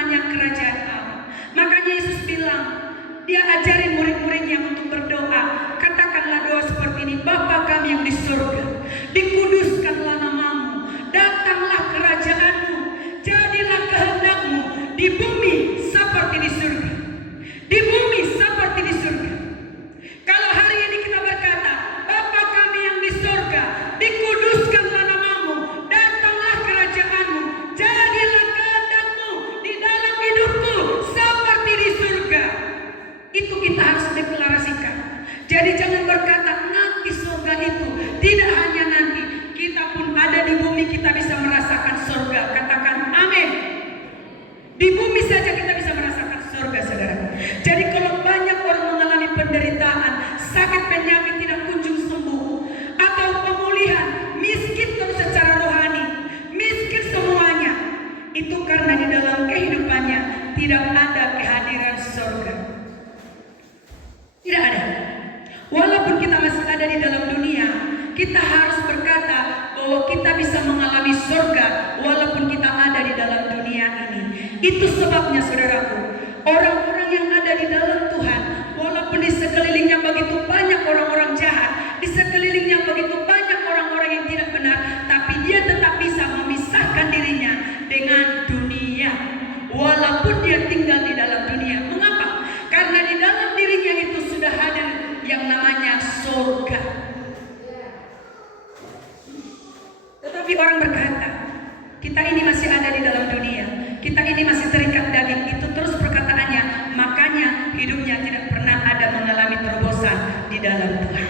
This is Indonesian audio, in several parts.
namanya kerajaan Allah. Makanya Yesus bilang, dia ajarin murid-muridnya untuk berdoa. Katakanlah doa seperti ini, Bapa kami yang di surga, dikuduskanlah namamu, datanglah kerajaanmu, jadilah kehendakmu di bumi seperti di surga. Di bumi seperti di surga. Kalau hari ini kita berkata, Bapa kami yang di surga, dikuduskanlah namamu, datanglah kerajaanmu, jadilah kehendakmu di dalam hidupku seperti di surga. Itu kita harus deklarasikan. Jadi jangan berkata nanti surga itu. Tidak hanya nanti, kita pun ada di bumi, kita bisa merasakan surga. Katakan amin. Di bumi saja kita bisa merasakan surga, saudara. Jadi kalau banyak orang mengalami penderitaan, sakit penyakit tidak kunjung sembuh, atau pemulihan, miskin terus secara rohani, miskin semuanya, itu karena di dalam kehidupannya tidak ada kehadiran surga. Tidak ada. Walaupun kita masih ada di dalam dunia, kita harus berkata bahwa kita bisa mengalami surga walaupun kita ada di dalam dunia ini. Itu sebabnya, saudaraku, orang-orang yang ada di dalam Tuhan, walaupun di sekelilingnya begitu banyak orang-orang jahat, di sekelilingnya begitu banyak orang-orang yang tidak benar, tapi dia tetap bisa memisahkan dirinya dengan dunia. Walaupun dia tinggal di dalam dunia. Mengapa? Karena di dalam dirinya itu sudah hadir yang namanya surga. Tetapi orang berkata, kita ini masih ada di dalam dunia, kita ini masih terikat daging. Itu terus perkataannya. Makanya hidupnya tidak pernah ada mengalami terobosan di dalam Tuhan.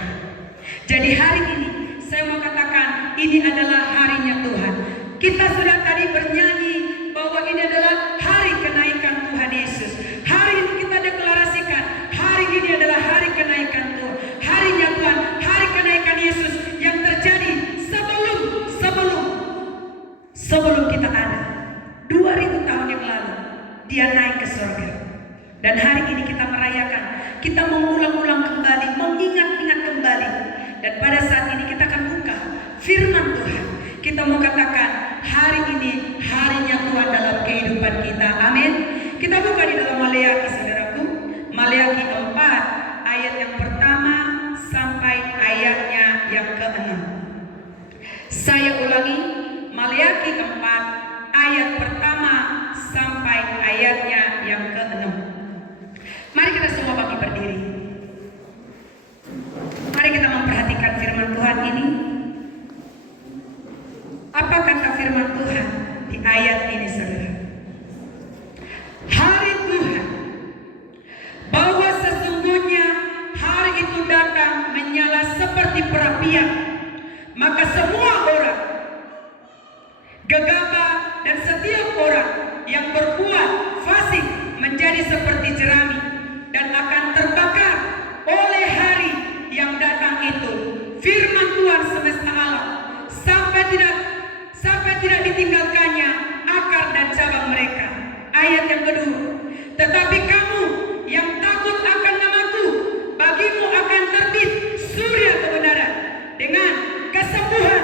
Jadi hari ini saya mau katakan, ini adalah harinya Tuhan. Kita sudah tadi bernyanyi bahwa ini adalah hari kenaikan Tuhan Yesus. Hari ini kita deklarasikan, hari ini adalah hari kenaikan Tuhan. Harinya Tuhan, hari kenaikan Yesus yang terjadi sebelum kita ada. 2000 tahun yang lalu dia naik ke surga. Dan hari ini kita merayakan, kita mengulang-ulang kembali, mengingat-ingat kembali. Dan pada saat ini kita akan buka firman Tuhan. Kita mau katakan, hari ini harinya Tuhan dalam kehidupan kita. Amin. Kita buka di dalam Maleakhi, saudaraku. Maleakhi 4 ayat yang pertama sampai ayatnya yang ke-6. Saya ulangi, Maleakhi 4 ayat pertama sampai ayatnya yang ke-6. Mari kita semua bangkit berdiri. Mari kita memperhatikan firman Tuhan ini. Apa kata firman Tuhan di ayat ini, saudara? Hari Tuhan, bahwa sesungguhnya hari itu datang menyala seperti perapian, maka semua orang gegabah dan setiap orang yang berbuat fasik menjadi seperti jerami dan akan terbakar oleh hari yang datang itu. Firman Tuhan semesta alam, sampai tidak ditinggalkannya akar dan cabang mereka. Ayat yang kedua, tetapi kamu yang takut akan namaku, bagimu akan terbit surya kebenaran dengan kesembuhan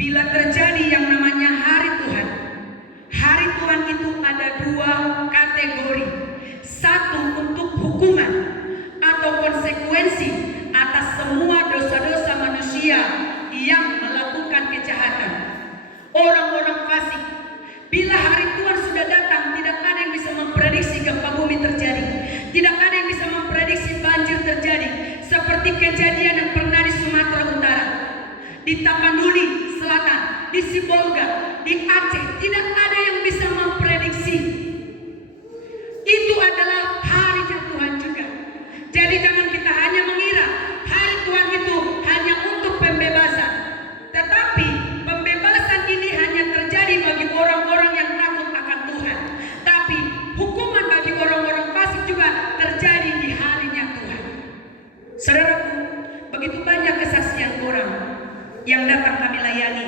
bila terjadi yang namanya hari Tuhan. Hari Tuhan itu ada dua kategori. Satu untuk hukuman atau konsekuensi atas semua dosa-dosa manusia yang melakukan kejahatan. Orang-orang fasik. Bila hari Tuhan sudah datang, tidak ada yang bisa memprediksi gempa bumi terjadi. Tidak ada yang bisa memprediksi banjir terjadi. Seperti kejadian yang pernah di Sumatera Utara, di Tapanuli Selatan, di Sibolga, di Aceh. Tidak ada yang bisa memprediksi. Itu adalah harinya Tuhan juga. Jadi jangan kita hanya mengira hari Tuhan itu hanya untuk pembebasan. Tetapi pembebasan ini hanya terjadi bagi orang-orang yang takut akan Tuhan. Tapi hukuman bagi orang-orang fasik juga terjadi di harinya Tuhan. Saudaraku, begitu banyak kesaksian orang yang datang kami layani.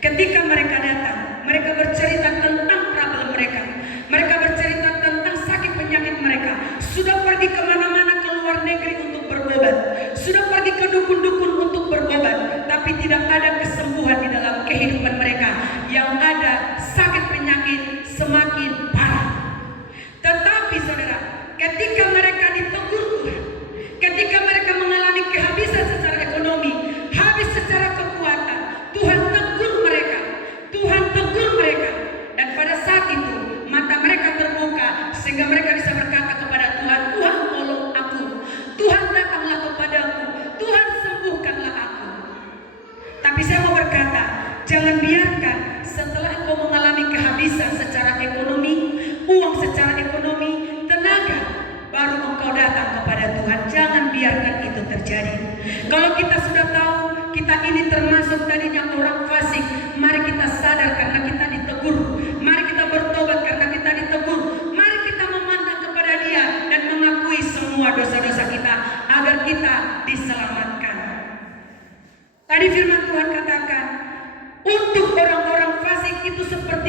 Ketika mereka datang, mereka bercerita tentang problem mereka. Mereka bercerita tentang sakit penyakit mereka. Sudah pergi kemana-mana ke luar negeri untuk berobat. Sudah pergi ke dukun-dukun untuk berobat. Tapi tidak ada kesembuhan di dalam kehidupan mereka. Yang ada sakit penyakit semakin parah. Tetapi saudara, ketika mereka ditegur Tuhan, ketika mereka mengalami kehabisan secara ekonomi, habis secara kekuatan, Tuhan tegur mereka. Tuhan tegur mereka. Dan pada saat itu mata mereka terbuka sehingga mereka bisa berkata kepada Tuhan, Tuhan tolong aku, Tuhan datanglah kepadaku, Tuhan sembuhkanlah aku. Tapi saya mau berkata, jangan biarkan setelah engkau mengalami kehabisan secara ekonomi, uang secara ekonomi, tenaga, baru engkau datang kepada Tuhan. Jangan biarkan itu terjadi. Kalau kita sudah tahu kita ini termasuk tadinya orang fasik, mari kita sadar karena kita ditegur. Mari kita bertobat karena kita ditegur. Mari kita memandang kepada Dia dan mengakui semua dosa-dosa kita agar kita diselamatkan. Tadi firman Tuhan katakan, untuk orang-orang fasik itu seperti